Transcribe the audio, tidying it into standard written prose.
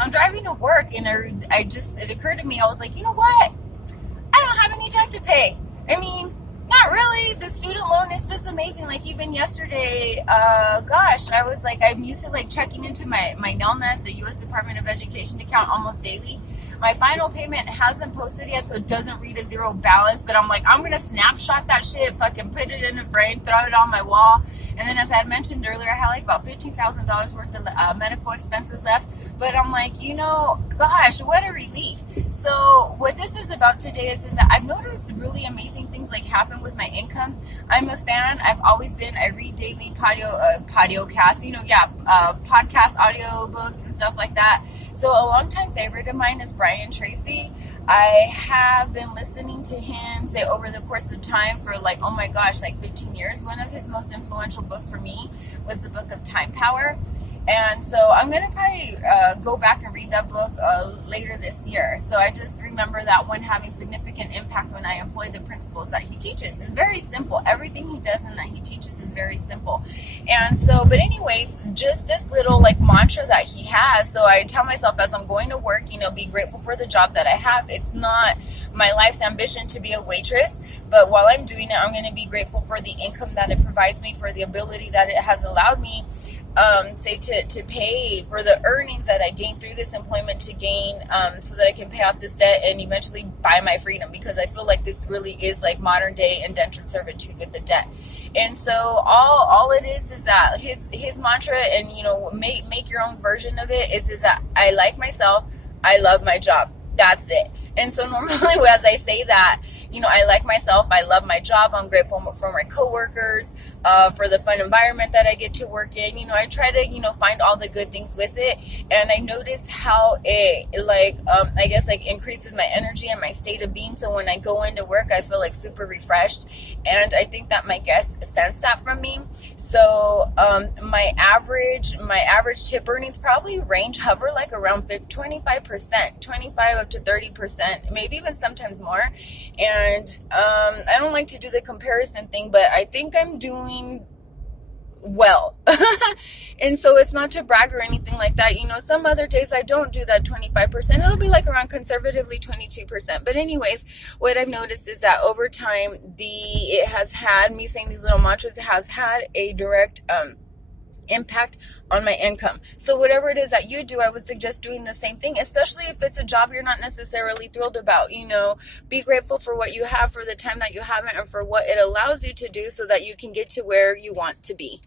So I'm driving to work, and it occurred to me, I was like, you know what? I don't have any debt to pay. I mean, not really. The student loan is just amazing. Like even yesterday, gosh, I was like, I'm used to like checking into my Nelnet, the U.S. Department of Education account, almost daily. My final payment hasn't posted yet, so it doesn't read a zero balance. But I'm like, I'm gonna snapshot that shit, fucking put it in a frame, throw it on my wall. And then, as I had mentioned earlier, I had like about $15,000 worth of medical expenses left. But I'm like, you know, gosh, what a relief. So what this is about today is that I've noticed really amazing things like happen with my income. I'm a fan. I've always been. I read daily podcast, podcast audio books and stuff like that. So a longtime favorite of mine is Tracy. I have been listening to him say over the course of time for like, oh my gosh, like 15 years. One of his most influential books for me was the book of Time Power. And so I'm going to probably go back and read that book later this year. So I just remember that one having significant impact when I employ the principles that he teaches. And very simple. Everything he does and that he teaches is very simple. And so, but anyways, just this little like mantra that he has. So I tell myself as I'm going to work, be grateful for the job that I have. It's not my life's ambition to be a waitress, but while I'm doing it, I'm going to be grateful for the income that it provides me, for the ability that it has allowed me to pay for the earnings that I gained through this employment to gain so that I can pay off this debt and eventually buy my freedom, because I feel like this really is like modern day indentured servitude with the debt. And so all it is that his mantra, and make your own version of it, is that I like myself, I love my job. That's it. And so normally as I say that, I like myself, I love my job, I'm grateful for my coworkers, for the fun environment that I get to work in. I try to, find all the good things with it. And I notice how it increases my energy and my state of being. So when I go into work, I feel like super refreshed. And I think that my guests sense that from me. So my average tip earnings probably hover like around 25%, 25 up to 30%, maybe even sometimes more. And I don't like to do the comparison thing, but I think I'm doing well. And so it's not to brag or anything like that. Some other days I don't do that 25%. It'll be like around conservatively 22%. But anyways, what I've noticed is that over time, it has had me saying these little mantras, it has had a direct impact on my income. So whatever it is that you do, I would suggest doing the same thing, especially if it's a job you're not necessarily thrilled about. Be grateful for what you have, for the time that you have it, and for what it allows you to do so that you can get to where you want to be.